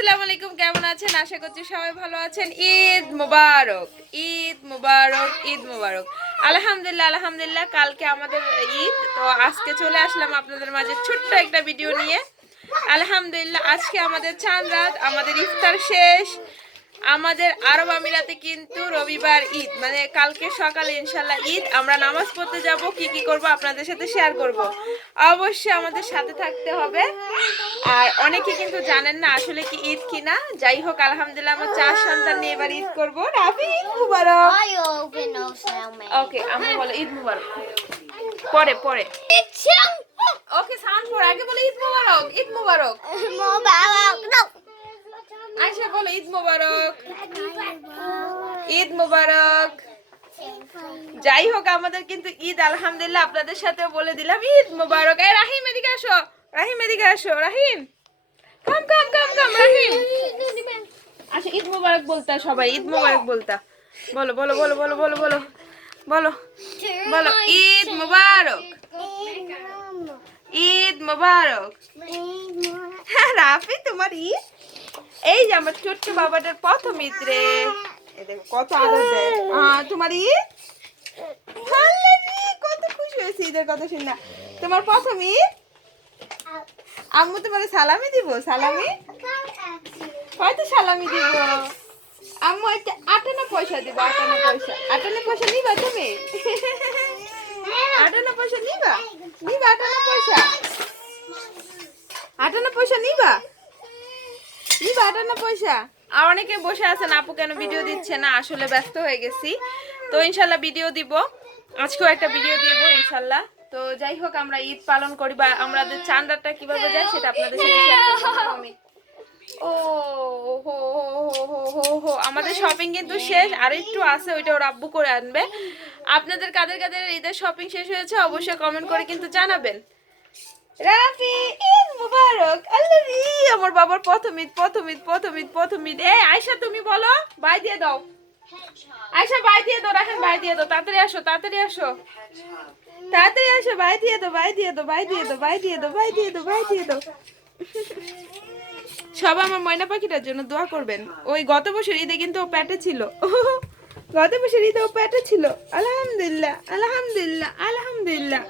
আসসালামু আলাইকুম, কেমন আছেন? আশা করছি সবাই ভালো আছেন। ঈদ মুবারক ঈদ মুবারক ঈদ মুবারক। আলহামদুলিল্লাহ আলহামদুলিল্লাহ, কালকে আমাদের ঈদ, তো আজকে চলে আসলাম আপনাদের মাঝে ছোট্ট একটা ভিডিও নিয়ে। আলহামদুলিল্লাহ, আজকে আমাদের চাঁদ রাত, আমাদের ইফতার শেষ। আমাদের আরব আমিরাতে কিন্তু রবিবার ঈদ। মানে কালকে সকালে ইনশাল্লাহ ঈদ। আমরা নামাজ পড়তে যাব কি কি করব আপনাদের সাথে শেয়ার করব। অবশ্যই আমাদের সাথে থাকতে হবে। আর অনেকে কিন্তু জানেন না আসলে কি ঈদ কিনা। যাই হোক আলহামদুলিল্লাহ আমার চার সন্তান নিয়ে এবার ঈদ করব। রাফি ঈদ মুবারক. ওকে আমি বলো ঈদ মুবারক। পরে পরে। ওকে সাউন্ড পরে। আগে বলো ঈদ মুবারক ঈদ মুবারক No. আয়শা বলো ঈদ মুবারক। ঈদ মুবারক। যাই হোক আমাদের কিন্তু ঈদ আলহামদুলিল্লাহ আপনাদের সাথে বলে দিলাম ঈদ মুবারক। এই রাহিম এদিকে আসো। রাহিম এদিকে আসো। রাহিম কাম কাম কাম কাম রাহিম। আচ্ছা ঈদ মুবারক বলতা সবাই ঈদ মুবারক বলতা। বলো বলো বলো বলো বলো বলো বলো বলো ঈদ মুবারক। ঈদ মুবারক। হ্যাঁ, রাফি তোমার ঈদ? এই যে আমার ছোট্ট বাবাটার প্রথম ঈদ রে কত আদর তোমার ঈদ? কত খুশি হয়েছে ঈদের কথা শুনে তোমার প্রথম ঈদ? আম্মু তোমার সালামি দিব? সালামি? হয়তো সালামি দিব। আম্মু একটা আটানা পয়সা দিব আটানা পয়সা। আটানা পয়সা নিবা তুমি? আটানা পয়সা নিবা? নিবা আটানা পয়সা? আটানা পয়সা নিবা? নিবা আটানা পয়সা? আর অনেকে বসে আছেন আপু কেন ভিডিও দিচ্ছে না? আসলে ব্যস্ত হয়ে গেছি। তো ইনশাল্লাহ ভিডিও দিব। আজকেও একটা ভিডিও দিব ইনশাল্লাহ। তো যাই হোক আমরা ঈদ পালন করি বা আমাদের চান্দারটা কীভাবে যায় সেটা আপনাদের সাথে শেয়ার করব আমি। ও হো হো হো হো আমাদের শপিং কিন্তু শেষ আর একটু আছে ওইটা ওর আব্বু করে আনবে। আপনাদের কাদের কাদের ঈদের শপিং শেষ হয়েছে অবশ্যই কমেন্ট করে কিন্তু জানাবেন। রাফি বাবার প্রথম ঈদ প্রথম ঈদ প্রথম ঈদ প্রথম ঈদ। এই, আয়শা, তুমি বলো, বাই দিয়ে দাও। আয়শা, বাই দিয়ে দাও, রাখেন, বাই দিয়ে দাও। তাড়াতাড়ি আসো তাড়াতাড়ি আসো। তাড়াতাড়ি আসো, বাই দিয়ে দাও, বাই দিয়ে দাও, বাই দিয়ে দাও, বাই দিয়ে দাও, বাই দিয়ে দাও, বাই দিয়ে দাও। সব আমার ময়না পাখিটার জন্য দোয়া করবেন। ওই গত বছর ঈদে কিন্তু ও প্যাটে ছিল। গত বছর ঈদে ও প্যাটে ছিল। আলহামদুলিল্লাহ আলহামদুলিল্লাহ আলহামদুলিল্লাহ।